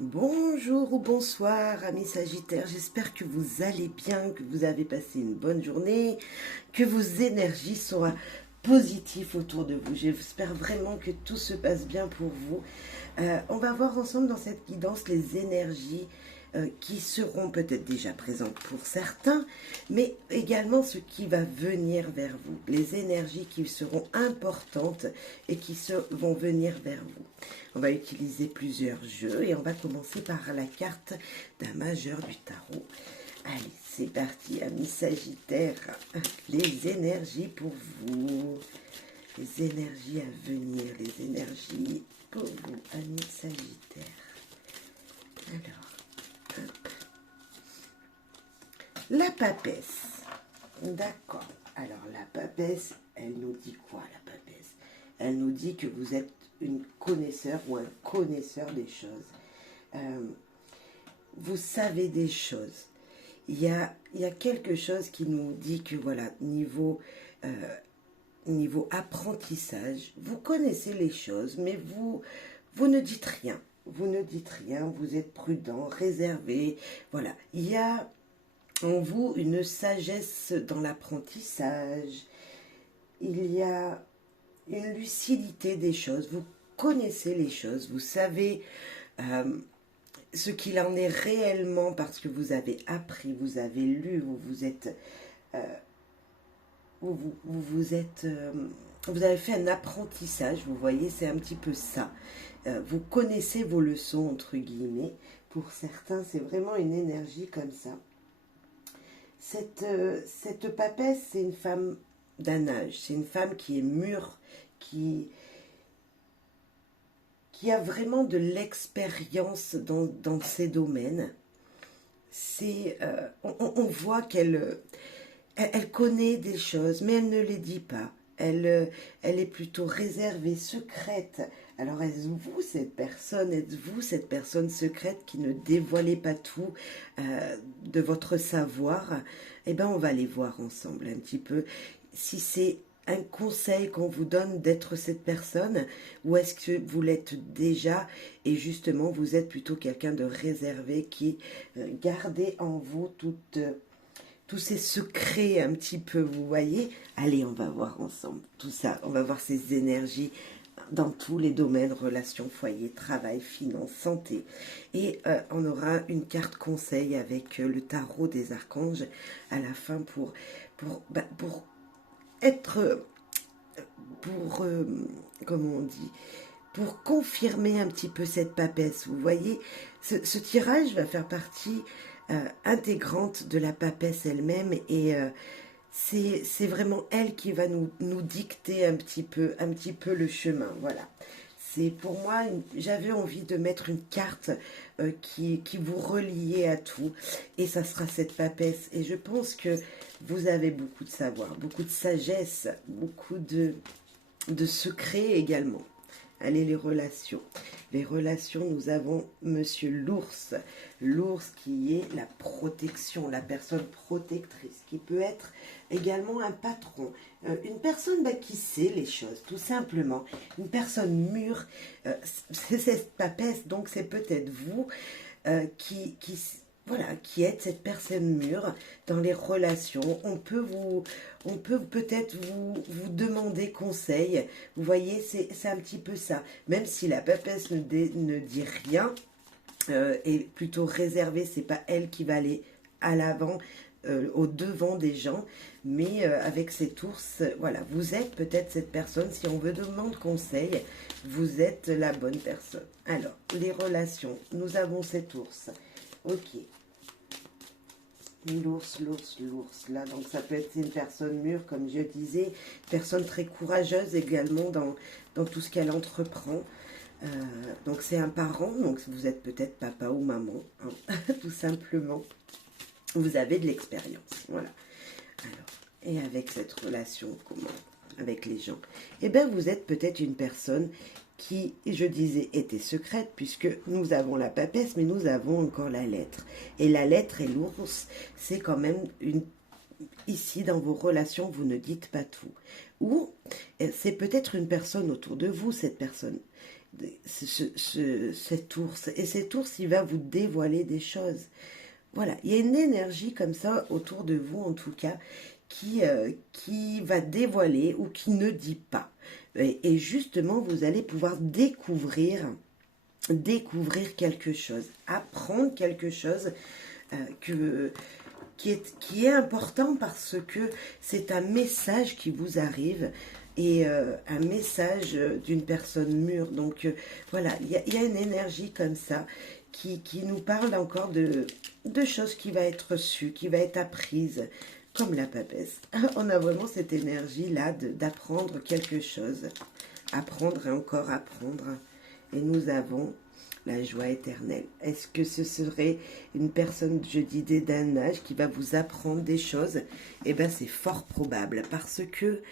Bonjour ou bonsoir amis Sagittaires, j'espère que vous allez bien, que vous avez passé une bonne journée, que vos énergies soient positives autour de vous. J'espère vraiment que tout se passe bien pour vous. On va voir ensemble dans cette guidance les énergies qui seront peut-être déjà présentes pour certains, mais également ce qui va venir vers vous, les énergies qui seront importantes et qui vont venir vers vous. On va utiliser plusieurs jeux et on va commencer par la carte d'un majeur du tarot. Allez, c'est parti, amis Sagittaires, les énergies pour vous, les énergies à venir, les énergies pour vous, amis Sagittaires. Alors, hop. La papesse. D'accord. Alors, la papesse, elle nous dit quoi, la papesse? Elle nous dit que vous êtes une connaisseur ou un connaisseur des choses. Vous savez des choses. Il y a quelque chose qui nous dit que, voilà, niveau apprentissage, vous connaissez les choses, mais vous ne dites rien. Vous ne dites rien, vous êtes prudent, réservé. Voilà, il y a en vous une sagesse dans l'apprentissage. Il y a une lucidité des choses. Vous connaissez les choses, vous savez ce qu'il en est réellement parce que vous avez appris, vous avez lu, vous avez fait un apprentissage, vous voyez, c'est un petit peu ça. Vous connaissez vos leçons, entre guillemets. Pour certains, c'est vraiment une énergie comme ça. Cette papesse, c'est une femme d'un âge, c'est une femme qui est mûre, qui a vraiment de l'expérience dans ces domaines. On voit elle connaît des choses, mais elle ne les dit pas. Elle est plutôt réservée, secrète. Alors, êtes-vous cette personne secrète qui ne dévoilait pas tout de votre savoir? Eh bien, on va aller voir ensemble un petit peu si c'est un conseil qu'on vous donne d'être cette personne ou est-ce que vous l'êtes déjà et justement vous êtes plutôt quelqu'un de réservé qui gardez en vous tous ces secrets un petit peu, vous voyez. Allez, on va voir ensemble tout ça, on va voir ces énergies dans tous les domaines, relations, foyer, travail, finances, santé. Et on aura une carte conseil avec le tarot des archanges à la fin pour être, pour, comment on dit, pour confirmer un petit peu cette papesse. Vous voyez, ce tirage va faire partie intégrante de la papesse elle-même et c'est vraiment elle qui va nous dicter un petit peu le chemin. Voilà. C'est pour moi, j'avais envie de mettre une carte qui vous reliait à tout. Et ça sera cette papesse. Et je pense que vous avez beaucoup de savoir, beaucoup de sagesse, beaucoup de secrets également. Allez, les relations. Les relations, nous avons Monsieur l'ours. L'ours qui est la protection, la personne protectrice, qui peut être également un patron. Une personne qui sait les choses, tout simplement. Une personne mûre. C'est cette papesse, donc c'est peut-être vous voilà, qui êtes cette personne mûre dans les relations. On peut peut-être vous demander conseil. Vous voyez, c'est un petit peu ça. Même si la papesse ne dit rien, est plutôt réservée, c'est pas elle qui va aller à l'avant, au devant des gens, mais avec cet ours, voilà, vous êtes peut-être cette personne, si on vous demande conseil, vous êtes la bonne personne. Alors, les relations, nous avons cet ours. Ok. L'ours, là, donc ça peut être une personne mûre, comme je disais, une personne très courageuse également dans tout ce qu'elle entreprend. Donc c'est un parent, donc vous êtes peut-être papa ou maman, hein, tout simplement. Vous avez de l'expérience, voilà. Alors, et avec cette relation, comment, avec les gens, eh bien vous êtes peut-être une personne qui, je disais, était secrète, puisque nous avons la papesse, mais nous avons encore la lettre. Et la lettre et l'ours, c'est quand même ici, dans vos relations, vous ne dites pas tout. Ou c'est peut-être une personne autour de vous, cette personne. cet ours. Et cet ours, il va vous dévoiler des choses. Voilà, il y a une énergie comme ça autour de vous, en tout cas, qui va dévoiler ou qui ne dit pas. Et justement, vous allez pouvoir découvrir quelque chose, apprendre quelque chose qui est important parce que c'est un message qui vous arrive et un message d'une personne mûre. Donc voilà, il y a une énergie comme ça qui nous parle encore de choses qui va être reçues, qui va être apprise, comme la papesse. On a vraiment cette énergie-là d'apprendre quelque chose, apprendre et encore apprendre. Et nous avons la joie éternelle. Est-ce que ce serait une personne, je disais, d'un âge qui va vous apprendre des choses? Eh bien, c'est fort probable parce que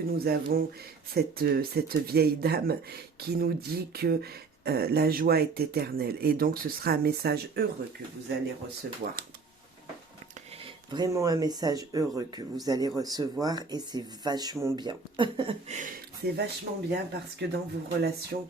nous avons cette vieille dame qui nous dit que la joie est éternelle. Et donc, ce sera un message heureux que vous allez recevoir. Vraiment un message heureux que vous allez recevoir et c'est vachement bien. C'est vachement bien parce que dans vos relations,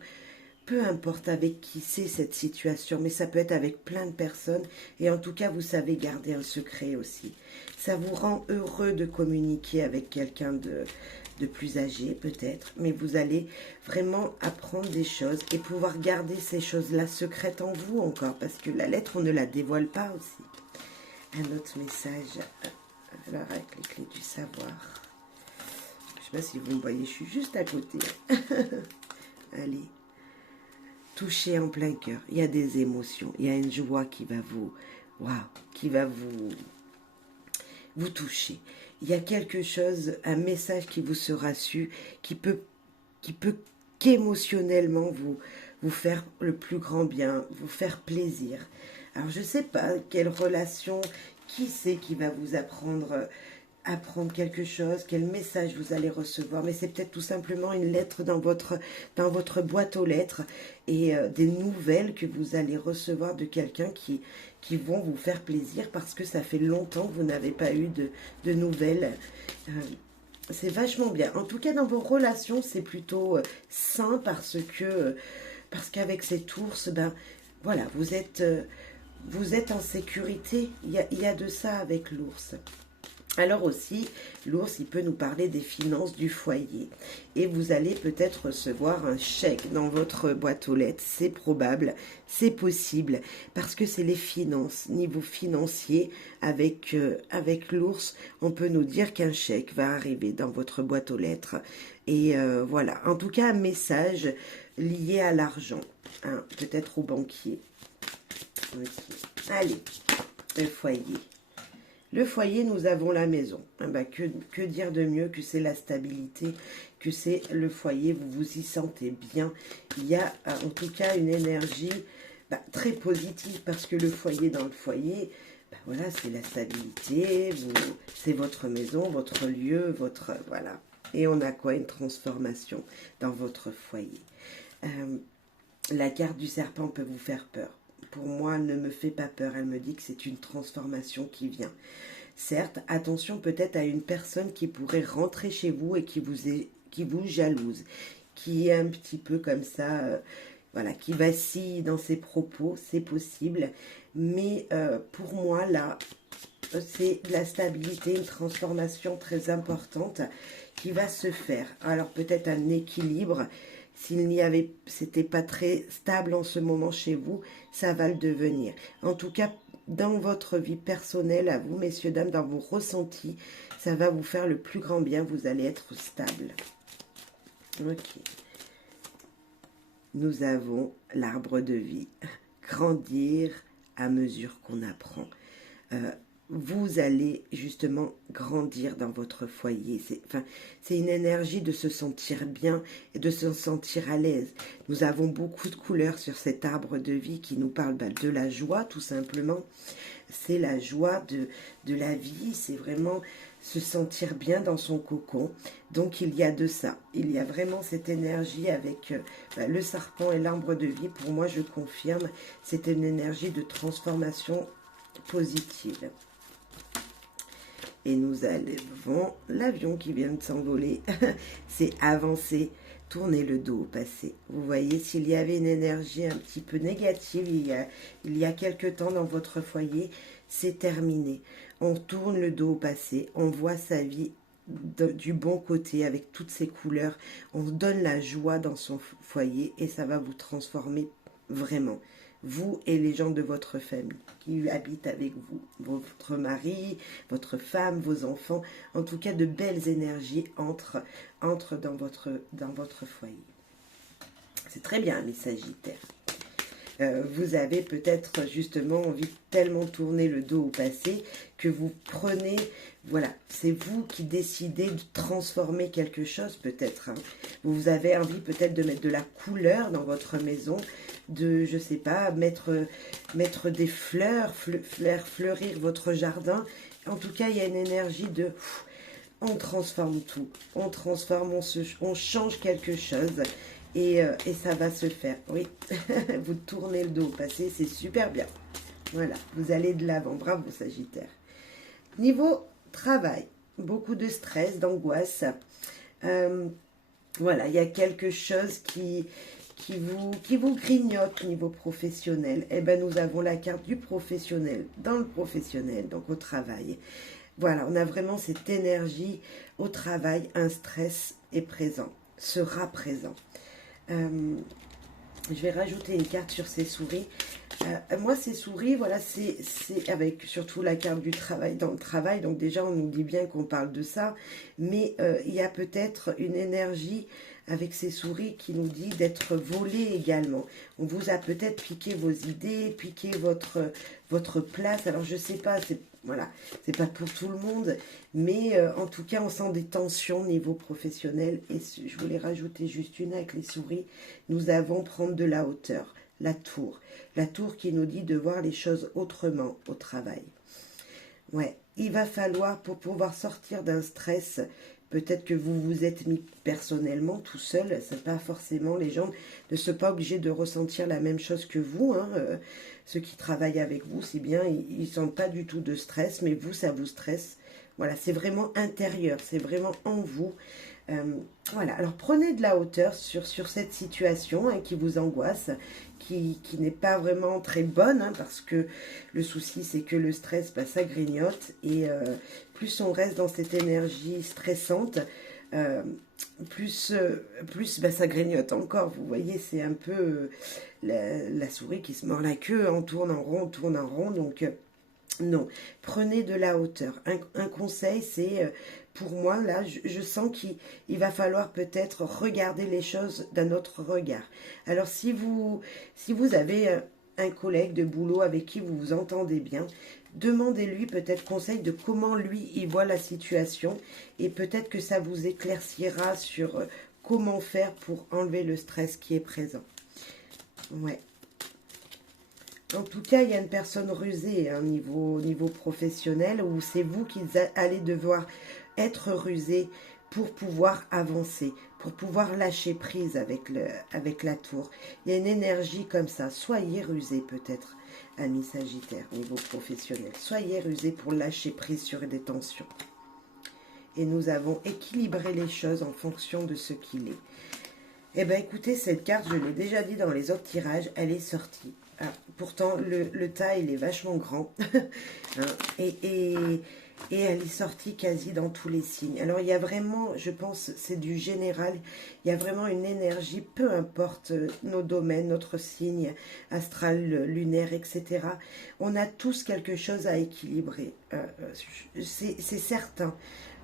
peu importe avec qui c'est cette situation, mais ça peut être avec plein de personnes et en tout cas vous savez garder un secret aussi. Ça vous rend heureux de communiquer avec quelqu'un de plus âgé peut-être, mais vous allez vraiment apprendre des choses et pouvoir garder ces choses-là secrètes en vous encore parce que la lettre on ne la dévoile pas aussi. Un autre message, alors avec les clés du savoir. Je ne sais pas si vous me voyez, je suis juste à côté. Allez, touchez en plein cœur. Il y a des émotions, il y a une joie qui va vous toucher. Il y a quelque chose, un message qui vous sera su, qui peut qu'émotionnellement vous faire le plus grand bien, vous faire plaisir. Alors, je ne sais pas quelle relation, qui c'est qui va vous apprendre quelque chose, quel message vous allez recevoir, mais c'est peut-être tout simplement une lettre dans votre boîte aux lettres et des nouvelles que vous allez recevoir de quelqu'un qui vont vous faire plaisir parce que ça fait longtemps que vous n'avez pas eu de nouvelles. C'est vachement bien. En tout cas, dans vos relations, c'est plutôt sain parce qu'avec cet ours, ben voilà, vous êtes en sécurité. Il y a de ça avec l'ours. Alors aussi, l'ours, il peut nous parler des finances du foyer. Et vous allez peut-être recevoir un chèque dans votre boîte aux lettres. C'est probable, c'est possible. Parce que c'est les finances, niveau financier. Avec l'ours, on peut nous dire qu'un chèque va arriver dans votre boîte aux lettres. Et voilà, en tout cas, un message lié à l'argent. Hein, peut-être au banquier. Okay. Allez, le foyer. Le foyer, nous avons la maison. Ah bah, que dire de mieux que c'est la stabilité, que c'est le foyer, vous vous y sentez bien. Il y a en tout cas une énergie très positive parce que le foyer, dans le foyer, voilà, c'est la stabilité, c'est votre maison, votre lieu, voilà. Et on a quoi? Une transformation dans votre foyer. La carte du serpent peut vous faire peur. Pour moi, elle ne me fait pas peur. Elle me dit que c'est une transformation qui vient. Certes, attention peut-être à une personne qui pourrait rentrer chez vous et qui vous jalouse, qui est un petit peu comme ça, voilà, qui vacille dans ses propos, c'est possible. Mais pour moi, là, c'est de la stabilité, une transformation très importante qui va se faire. Alors peut-être un équilibre. C'était pas très stable en ce moment chez vous, ça va le devenir. En tout cas, dans votre vie personnelle, à vous, messieurs, dames, dans vos ressentis, ça va vous faire le plus grand bien, vous allez être stable. Ok. Nous avons l'arbre de vie. Grandir à mesure qu'on apprend. Vous allez justement grandir dans votre foyer. C'est une énergie de se sentir bien et de se sentir à l'aise. Nous avons beaucoup de couleurs sur cet arbre de vie qui nous parle de la joie, tout simplement. C'est la joie de la vie, c'est vraiment se sentir bien dans son cocon. Donc il y a de ça. Il y a vraiment cette énergie avec le serpent et l'arbre de vie. Pour moi, je confirme, c'est une énergie de transformation positive. Et nous avons l'avion qui vient de s'envoler. C'est avancer tournez le dos au passé. Vous voyez, s'il y avait une énergie un petit peu négative il y a quelque temps dans votre foyer, c'est terminé. On tourne le dos au passé, on voit sa vie du bon côté avec toutes ses couleurs. On donne la joie dans son foyer et ça va vous transformer vraiment. Vous et les gens de votre famille qui habitent avec vous, votre mari, votre femme, vos enfants, en tout cas de belles énergies entrent dans votre foyer. C'est très bien, les Sagittaires. Vous avez peut-être justement envie de tellement tourner le dos au passé que vous prenez, voilà, c'est vous qui décidez de transformer quelque chose peut-être. Hein. Vous avez envie peut-être de mettre de la couleur dans votre maison, de, je sais pas, mettre des fleurs, fleurir votre jardin. En tout cas, il y a une énergie de... on transforme tout, on transforme, on change quelque chose. Et ça va se faire, oui. Vous tournez le dos au passé, c'est super bien. Voilà, vous allez de l'avant. Bravo, Sagittaire. Niveau travail, beaucoup de stress, d'angoisse. Voilà, il y a quelque chose qui vous grignote au niveau professionnel. Eh bien, nous avons la carte du professionnel, dans le professionnel, donc au travail. Voilà, on a vraiment cette énergie au travail, un stress est présent, sera présent. Je vais rajouter une carte sur ces souris. Moi, ces souris, voilà, c'est avec surtout la carte du travail dans le travail. Donc déjà, on nous dit bien qu'on parle de ça. Mais il y a peut-être une énergie avec ces souris qui nous dit d'être volé également. On vous a peut-être piqué vos idées, piqué votre place. Alors, je sais pas, voilà, c'est pas pour tout le monde, mais en tout cas, on sent des tensions au niveau professionnel. Et je voulais rajouter juste une avec les souris. Nous avons prendre de la hauteur, la tour. La tour qui nous dit de voir les choses autrement au travail. Ouais, il va falloir, pour pouvoir sortir d'un stress, peut-être que vous vous êtes mis personnellement tout seul, c'est pas forcément, les gens ne sont pas obligés de ressentir la même chose que vous, hein, ceux qui travaillent avec vous, c'est bien, ils ne sentent pas du tout de stress, mais vous, ça vous stresse. Voilà, c'est vraiment intérieur, c'est vraiment en vous. Voilà, alors prenez de la hauteur sur cette situation hein, qui vous angoisse, qui n'est pas vraiment très bonne, hein, parce que le souci c'est que le stress, bah, ça grignote, et plus on reste dans cette énergie stressante, plus bah, ça grignote encore. Vous voyez, c'est un peu la souris qui se mord la queue, on tourne en rond, donc... non, prenez de la hauteur. Un conseil, c'est, pour moi, là, je sens qu'il va falloir peut-être regarder les choses d'un autre regard. Alors, si vous avez un collègue de boulot avec qui vous vous entendez bien, demandez-lui peut-être conseil de comment lui, il voit la situation, et peut-être que ça vous éclaircira sur comment faire pour enlever le stress qui est présent. Ouais. En tout cas, il y a une personne rusée au niveau professionnel où c'est vous qui allez devoir être rusé pour pouvoir avancer, pour pouvoir lâcher prise avec la tour. Il y a une énergie comme ça. Soyez rusé peut-être, amis Sagittaires, au niveau professionnel. Soyez rusé pour lâcher prise sur des tensions. Et nous avons équilibré les choses en fonction de ce qu'il est. Eh bien, écoutez, cette carte, je l'ai déjà dit dans les autres tirages, elle est sortie. Ah, pourtant, le tas, il est vachement grand. Hein, et elle est sortie quasi dans tous les signes. Alors, il y a vraiment, je pense, c'est du général. Il y a vraiment une énergie, peu importe nos domaines, notre signe astral, lunaire, etc. On a tous quelque chose à équilibrer. C'est certain.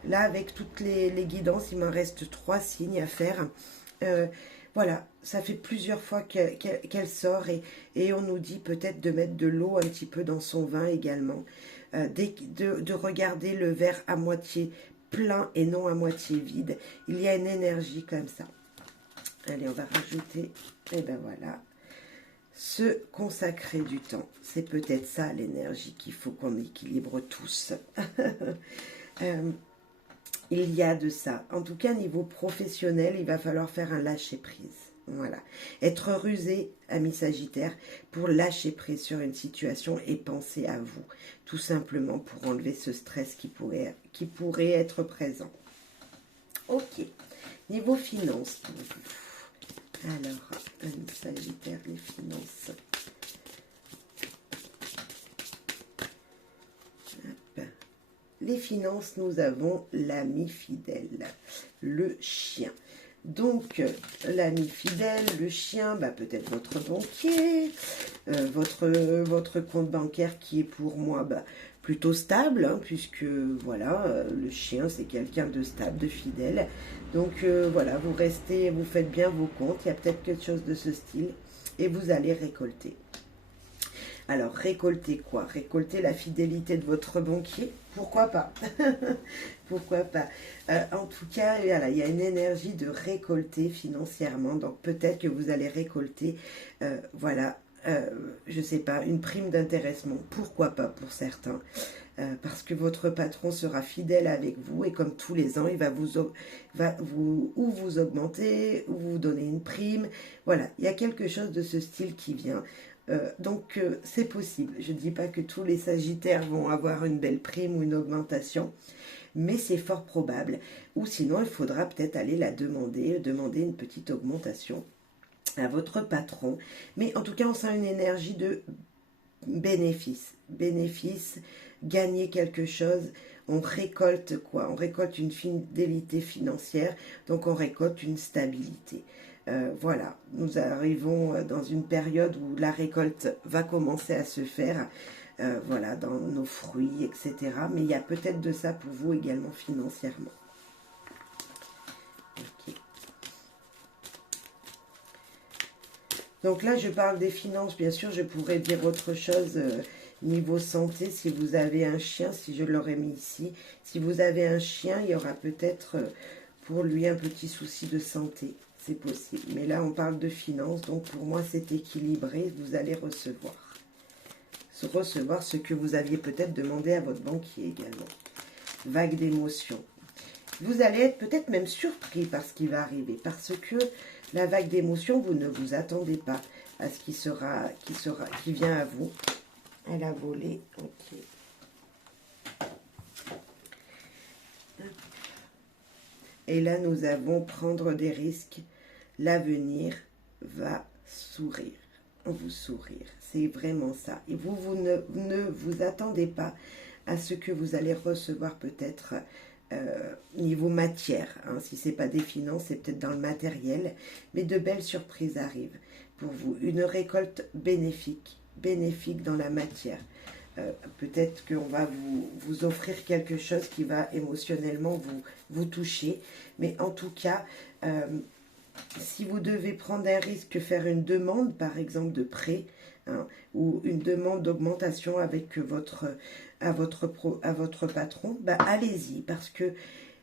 Là, avec toutes les guidances, il m'en reste 3 signes à faire. Voilà, ça fait plusieurs fois qu'elle sort et on nous dit peut-être de mettre de l'eau un petit peu dans son vin également, de regarder le verre à moitié plein et non à moitié vide. Il y a une énergie comme ça. Allez, on va rajouter, et ben voilà, se consacrer du temps. C'est peut-être ça l'énergie qu'il faut qu'on équilibre tous. Il y a de ça. En tout cas, niveau professionnel, il va falloir faire un lâcher-prise. Voilà. Être rusé, ami Sagittaire, pour lâcher prise sur une situation et penser à vous. Tout simplement pour enlever ce stress qui pourrait être présent. Ok. Niveau finances pour vous. Alors, un Sagittaire, les finances. Hop. Les finances, nous avons l'ami fidèle, le chien. Donc, l'ami fidèle, le chien, bah, peut-être votre banquier, votre compte bancaire qui est pour moi plutôt stable, hein, puisque voilà, le chien c'est quelqu'un de stable, de fidèle. Donc voilà, vous restez, vous faites bien vos comptes, il y a peut-être quelque chose de ce style, et vous allez récolter. Alors, récolter quoi? Récolter la fidélité de votre banquier? Pourquoi pas? Pourquoi pas? En tout cas, voilà, il y a une énergie de récolter financièrement. Donc, peut-être que vous allez récolter, voilà, je ne sais pas, une prime d'intéressement. Pourquoi pas pour certains? Parce que votre patron sera fidèle avec vous et comme tous les ans, il va ou vous augmenter, ou vous donner une prime. Voilà, il y a quelque chose de ce style qui vient. Donc c'est possible. Je ne dis pas que tous les Sagittaires vont avoir une belle prime ou une augmentation, mais c'est fort probable. Ou sinon, il faudra peut-être aller la demander une petite augmentation à votre patron. Mais en tout cas, on sent une énergie de bénéfice. Bénéfice, gagner quelque chose. On récolte quoi? On récolte une fidélité financière, donc on récolte une stabilité. Voilà, nous arrivons dans une période où la récolte va commencer à se faire, voilà, dans nos fruits, etc. Mais il y a peut-être de ça pour vous également financièrement. Ok. Donc là, je parle des finances, bien sûr, je pourrais dire autre chose niveau santé, si vous avez un chien, si je l'aurais mis ici. Si vous avez un chien, il y aura peut-être pour lui un petit souci de santé. C'est possible. Mais là, on parle de finances, donc pour moi, c'est équilibré. Vous allez recevoir ce que vous aviez peut-être demandé à votre banquier également. Vague d'émotions. Vous allez être peut-être même surpris par ce qui va arriver, parce que la vague d'émotions, vous ne vous attendez pas à ce qui vient à vous. Elle a volé, ok. Et là, nous avons prendre des risques. L'avenir va sourire. Vous sourire. C'est vraiment ça. Et vous ne vous attendez pas à ce que vous allez recevoir peut-être niveau matière. Hein. Si ce n'est pas des finances, c'est peut-être dans le matériel. Mais de belles surprises arrivent pour vous. Une récolte bénéfique dans la matière. Peut-être qu'on va vous offrir quelque chose qui va émotionnellement vous toucher. Mais en tout cas, si vous devez prendre un risque, faire une demande, par exemple, de prêt, hein, ou une demande d'augmentation avec votre patron, bah, allez-y, parce que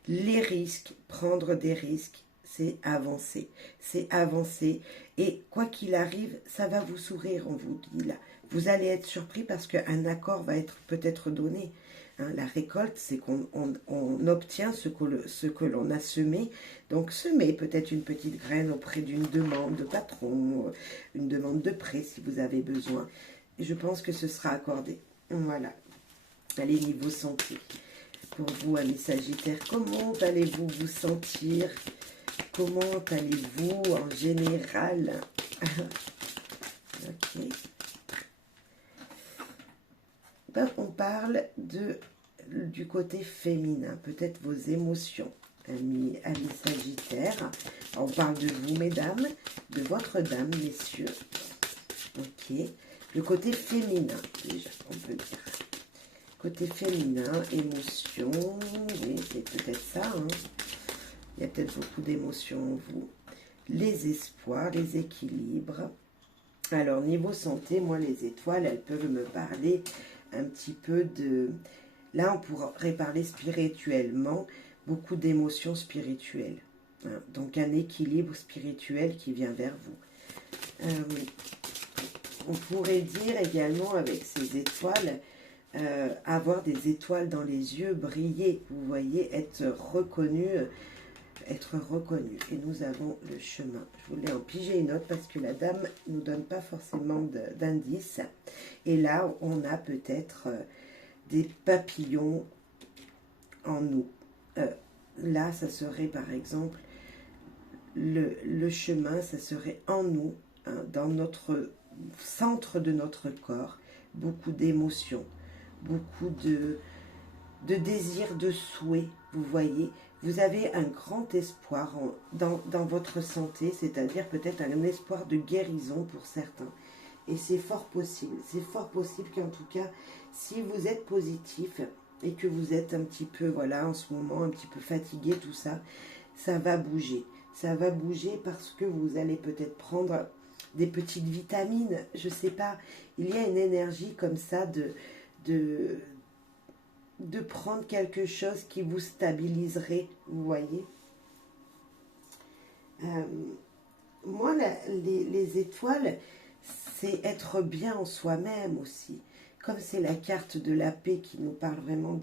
les risques, prendre des risques, c'est avancer. C'est avancer. Et quoi qu'il arrive, ça va vous sourire, on vous dit là. Vous allez être surpris parce qu'un accord va être peut-être donné. Hein, la récolte, c'est qu'on obtient ce que l'on a semé. Donc, semer peut-être une petite graine auprès d'une demande de patron, une demande de prêt si vous avez besoin. Et je pense que ce sera accordé. Voilà. Allez, niveau santé. Pour vous, amis Sagittaires, comment allez-vous vous sentir? Comment allez-vous en général? Ok. Ben, on parle du côté féminin, peut-être vos émotions, amis Sagittaires. On parle de vous, mesdames, de votre dame, messieurs. Ok. Le côté féminin, déjà, on peut dire. Côté féminin, émotions, oui, c'est peut-être ça. Hein. Il y a peut-être beaucoup d'émotions en vous. Les espoirs, les équilibres. Alors, niveau santé, moi, les étoiles, elles peuvent me parler un petit peu de... Là, on pourrait parler spirituellement, beaucoup d'émotions spirituelles. Hein. Donc, un équilibre spirituel qui vient vers vous. On pourrait dire également, avec ces étoiles, avoir des étoiles dans les yeux, briller, vous voyez, être reconnu. Et nous avons le chemin. Je voulais en piger une autre parce que la dame ne nous donne pas forcément d'indices. Et là, on a peut-être des papillons en nous. Là, ça serait par exemple le chemin, ça serait en nous, hein, dans notre centre de notre corps, beaucoup d'émotions, beaucoup de désirs, de souhaits, vous voyez. Vous avez un grand espoir dans votre santé, c'est-à-dire peut-être un espoir de guérison pour certains. Et c'est fort possible qu'en tout cas, si vous êtes positif et que vous êtes un petit peu, voilà, en ce moment, un petit peu fatigué, tout ça, ça va bouger. Ça va bouger parce que vous allez peut-être prendre des petites vitamines, je sais pas. Il y a une énergie comme ça de, de prendre quelque chose qui vous stabiliserait, vous voyez. Moi, les étoiles, c'est être bien en soi-même aussi. Comme c'est la carte de la paix qui nous parle vraiment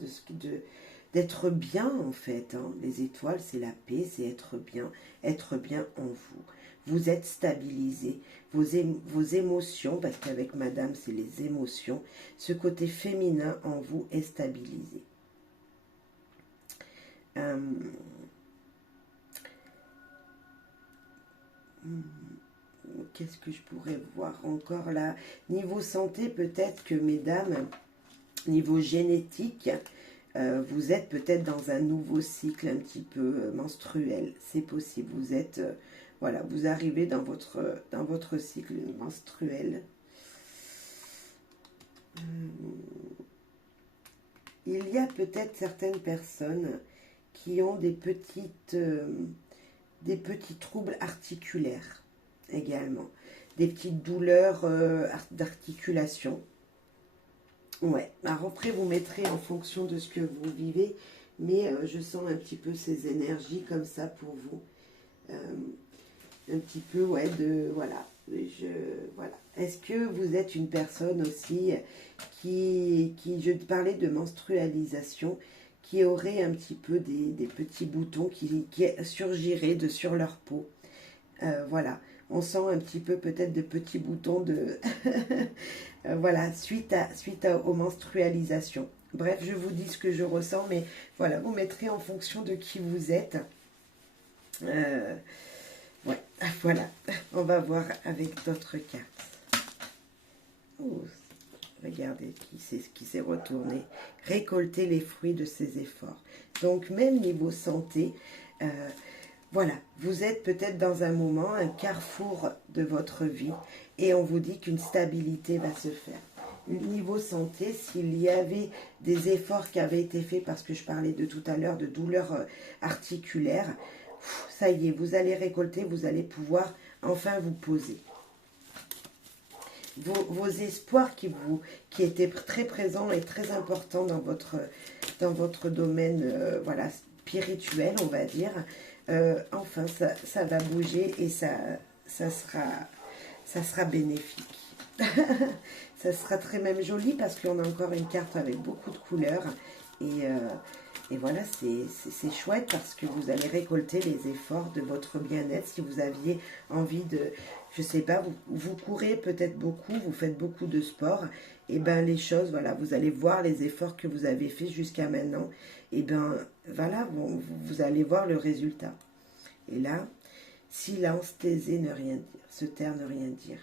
d'être bien en fait. Hein. Les étoiles, c'est la paix, c'est être bien en vous. Vous êtes stabilisé, vos émotions, parce qu'avec madame, c'est les émotions, ce côté féminin en vous est stabilisé. Qu'est-ce que je pourrais voir encore là? Niveau santé, peut-être que mesdames, niveau génétique, vous êtes peut-être dans un nouveau cycle un petit peu menstruel. C'est possible. Vous êtes, voilà, vous arrivez dans votre cycle menstruel. Il y a peut-être certaines personnes qui ont des petits troubles articulaires également. Des petites douleurs d'articulation. Ouais, alors après vous mettrez en fonction de ce que vous vivez, mais je sens un petit peu ces énergies comme ça pour vous. Un petit peu, ouais, voilà. Voilà. Est-ce que vous êtes une personne aussi je parlais de menstrualisation, qui aurait un petit peu des petits boutons qui surgiraient sur leur peau. On sent un petit peu peut-être de petits boutons de voilà, suite aux menstrualisations. Bref, je vous dis ce que je ressens, mais voilà, vous mettrez en fonction de qui vous êtes. Ouais, voilà, on va voir avec d'autres cartes. Oh, regardez qui s'est retourné. Récolter les fruits de ses efforts. Donc, même niveau santé, voilà, vous êtes peut-être dans un moment, un carrefour de votre vie, et on vous dit qu'une stabilité va se faire. Niveau santé, s'il y avait des efforts qui avaient été faits, parce que je parlais de tout à l'heure de douleurs articulaires, ça y est, vous allez récolter, vous allez pouvoir enfin vous poser. Vos espoirs qui étaient très présents et très importants dans votre domaine voilà, spirituel, on va dire, enfin ça va bouger et ça sera bénéfique. Ça sera très même joli parce qu'on a encore une carte avec beaucoup de couleurs et voilà, c'est chouette parce que vous allez récolter les efforts de votre bien-être. Si vous aviez envie de, je sais pas, vous courez peut-être beaucoup, vous faites beaucoup de sport, et ben les choses, voilà, vous allez voir les efforts que vous avez faits jusqu'à maintenant, et ben voilà, vous allez voir le résultat. Et là, silence, taisez, ne rien dire, se taire, ne rien dire.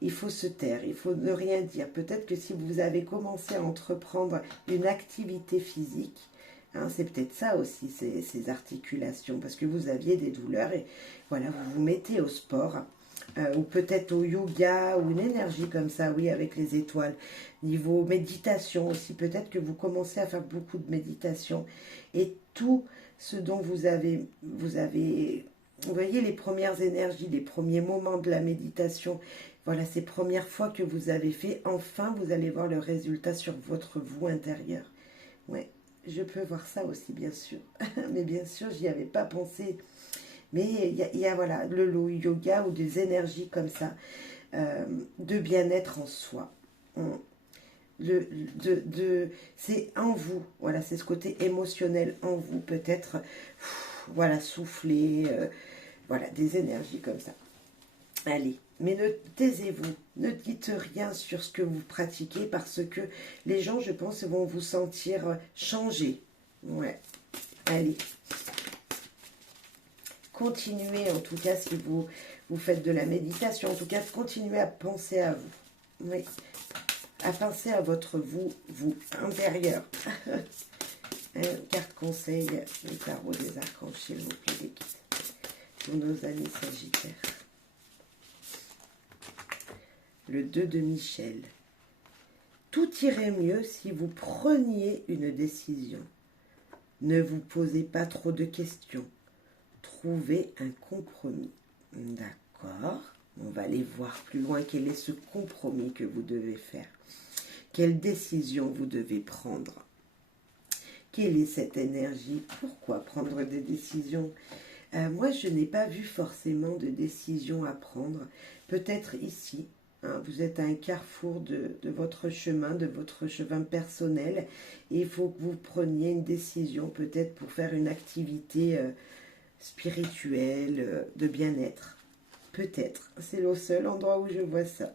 Il faut se taire, il faut ne rien dire. Peut-être que si vous avez commencé à entreprendre une activité physique, hein, c'est peut-être ça aussi, ces articulations, parce que vous aviez des douleurs et voilà, vous vous mettez au sport, ou peut-être au yoga, ou une énergie comme ça, oui, avec les étoiles. Niveau méditation aussi, peut-être que vous commencez à faire beaucoup de méditation, et tout ce dont vous avez, vous voyez les premières énergies, les premiers moments de la méditation, voilà, ces premières fois que vous avez fait, enfin vous allez voir le résultat sur votre vous intérieur. Ouais, je peux voir ça aussi, bien sûr. Mais bien sûr, j'y avais pas pensé. Mais il y a voilà, le yoga ou des énergies comme ça, de bien-être en soi. C'est en vous, voilà, c'est ce côté émotionnel en vous, peut-être, voilà, souffler, voilà, des énergies comme ça. Allez, mais taisez-vous, ne dites rien sur ce que vous pratiquez parce que les gens, je pense, vont vous sentir changer. Ouais, allez. continuez, en tout cas, si vous faites de la méditation, en tout cas, continuez à penser à vous. Oui, à penser à votre vous intérieur. Carte conseil, les tarots des archanges, s'il vous plaît, les guides, pour nos amis sagittaires. Le 2 de Michel. Tout irait mieux si vous preniez une décision. Ne vous posez pas trop de questions. Trouvez un compromis. D'accord. On va aller voir plus loin quel est ce compromis que vous devez faire. Quelle décision vous devez prendre. Quelle est cette énergie? Pourquoi prendre des décisions? Moi, je n'ai pas vu forcément de décision à prendre. Peut-être ici, hein, vous êtes à un carrefour de votre chemin, de votre chemin personnel. Et il faut que vous preniez une décision peut-être pour faire une activité spirituelle, de bien-être. Peut-être. C'est le seul endroit où je vois ça.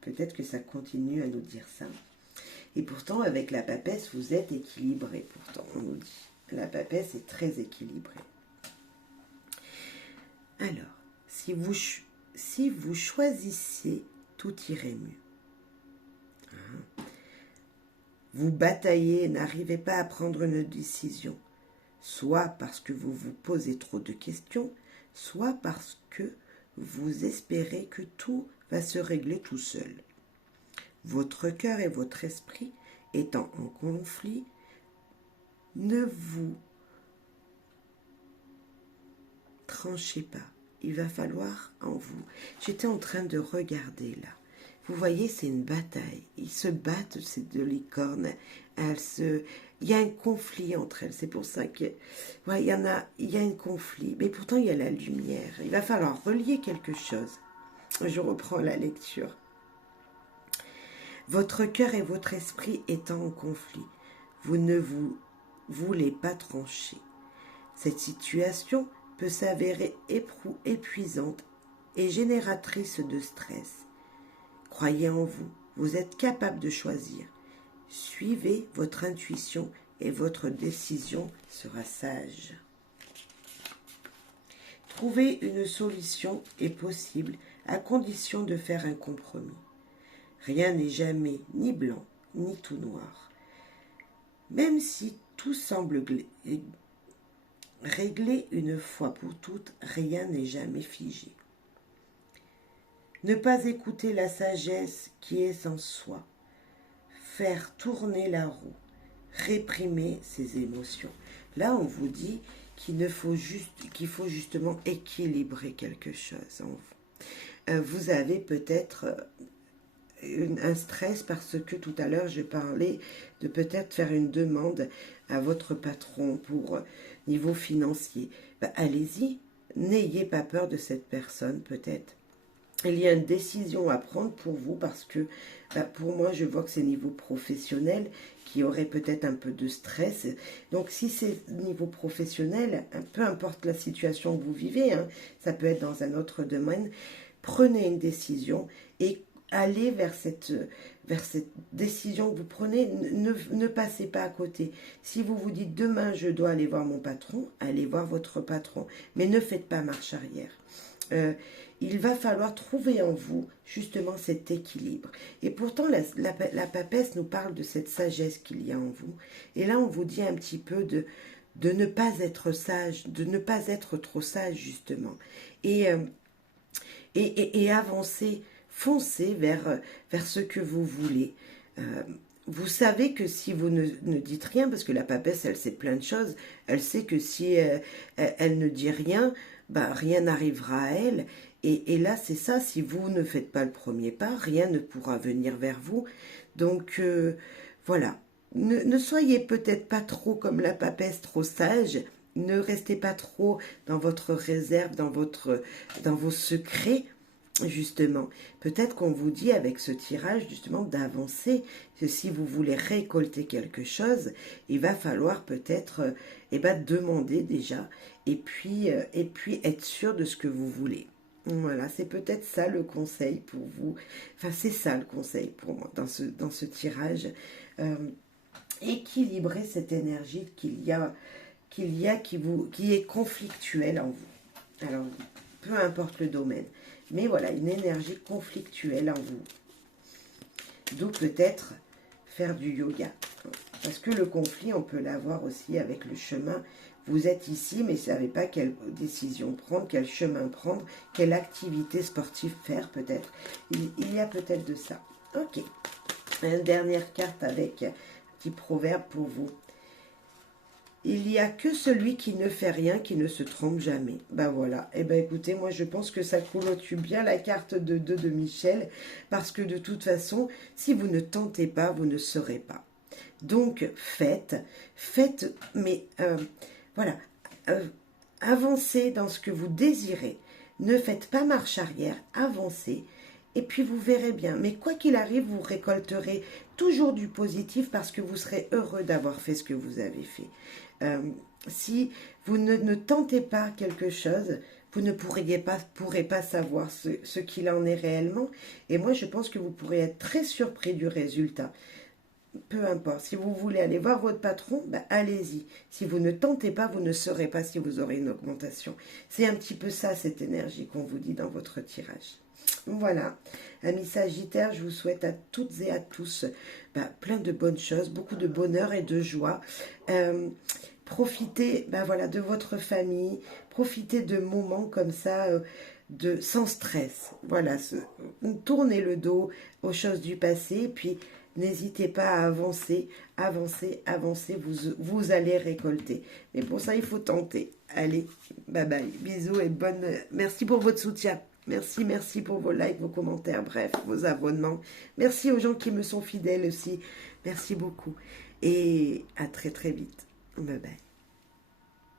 Peut-être que ça continue à nous dire ça. Et pourtant, avec la papesse, vous êtes équilibré. Pourtant, on nous dit. La papesse est très équilibrée. Alors, si vous choisissez, tout irait mieux. Hein? Vous bataillez et n'arrivez pas à prendre une décision. Soit parce que vous vous posez trop de questions, soit parce que vous espérez que tout va se régler tout seul. Votre cœur et votre esprit étant en conflit, ne vous tranchez pas. Il va falloir en vous. J'étais en train de regarder là. Vous voyez, c'est une bataille. Ils se battent, ces deux licornes. Il y a un conflit entre elles. C'est pour ça que, ouais, il y a un conflit. Mais pourtant, il y a la lumière. Il va falloir relier quelque chose. Je reprends la lecture. Votre cœur et votre esprit étant en conflit, vous ne vous voulez pas trancher. Cette situation peut s'avérer épuisante et génératrice de stress. Croyez en vous, vous êtes capable de choisir. Suivez votre intuition et votre décision sera sage. Trouver une solution est possible à condition de faire un compromis. Rien n'est jamais ni blanc ni tout noir. Même si tout semble réglé une fois pour toutes, rien n'est jamais figé. Ne pas écouter la sagesse qui est en soi. Faire tourner la roue. Réprimer ses émotions. Là, on vous dit qu'il faut justement équilibrer quelque chose en vous. Vous avez peut-être un stress parce que tout à l'heure, je parlais de peut-être faire une demande à votre patron pour niveau financier. Allez-y, n'ayez pas peur de cette personne peut-être. Il y a une décision à prendre pour vous parce que pour moi, je vois que c'est niveau professionnel qui aurait peut-être un peu de stress. Donc, si c'est niveau professionnel, peu importe la situation que vous vivez, hein, ça peut être dans un autre domaine, prenez une décision et allez vers cette décision que vous prenez. Ne passez pas à côté. Si vous vous dites demain, je dois aller voir mon patron, allez voir votre patron. Mais ne faites pas marche arrière. Il va falloir trouver en vous justement cet équilibre. Et pourtant, la papesse nous parle de cette sagesse qu'il y a en vous. Et là, on vous dit un petit peu de ne pas être sage, de ne pas être trop sage justement. Et avancer, foncer vers ce que vous voulez. Vous savez que si vous ne dites rien, parce que la papesse, elle sait plein de choses, elle sait que si elle ne dit rien, rien n'arrivera à elle. Et là, c'est ça, si vous ne faites pas le premier pas, rien ne pourra venir vers vous. Donc, voilà. Ne soyez peut-être pas trop comme la papesse, trop sage. Ne restez pas trop dans votre réserve, dans vos secrets, justement. Peut-être qu'on vous dit avec ce tirage, justement, d'avancer. Que si vous voulez récolter quelque chose, il va falloir peut-être demander déjà. Et puis être sûr de ce que vous voulez. Voilà, c'est peut-être ça le conseil pour vous. Enfin, c'est ça le conseil pour moi dans ce tirage. Équilibrer cette énergie qui est conflictuelle en vous. Alors, peu importe le domaine. Mais voilà, une énergie conflictuelle en vous. D'où peut-être faire du yoga. Parce que le conflit, on peut l'avoir aussi avec le chemin. Vous êtes ici, mais vous ne savez pas quelle décision prendre, quel chemin prendre, quelle activité sportive faire peut-être. Il y a peut-être de ça. Ok. Une dernière carte avec un petit proverbe pour vous. Il n'y a que celui qui ne fait rien qui ne se trompe jamais. Ben voilà. Eh ben écoutez, moi je pense que ça clôture bien la carte de 2 de Michel. Parce que de toute façon, si vous ne tentez pas, vous ne saurez pas. Donc faites, mais voilà, avancez dans ce que vous désirez. Ne faites pas marche arrière, avancez. Et puis vous verrez bien. Mais quoi qu'il arrive, vous récolterez toujours du positif parce que vous serez heureux d'avoir fait ce que vous avez fait. Si vous ne tentez pas quelque chose, vous ne pourrez pas savoir ce qu'il en est réellement. Et moi, je pense que vous pourrez être très surpris du résultat. Peu importe. Si vous voulez aller voir votre patron, ben allez-y. Si vous ne tentez pas, vous ne saurez pas si vous aurez une augmentation. C'est un petit peu ça, cette énergie qu'on vous dit dans votre tirage. Voilà, amis Sagittaires, je vous souhaite à toutes et à tous plein de bonnes choses, beaucoup de bonheur et de joie. Profitez voilà, de votre famille, profitez de moments comme ça, sans stress. Voilà, tournez le dos aux choses du passé, et puis n'hésitez pas à avancer, avancer, avancer, vous allez récolter. Mais pour ça, il faut tenter. Allez, bye bye, bisous et merci pour votre soutien. Merci, merci pour vos likes, vos commentaires, bref, vos abonnements. Merci aux gens qui me sont fidèles aussi. Merci beaucoup. Et à très très vite. Bye bye.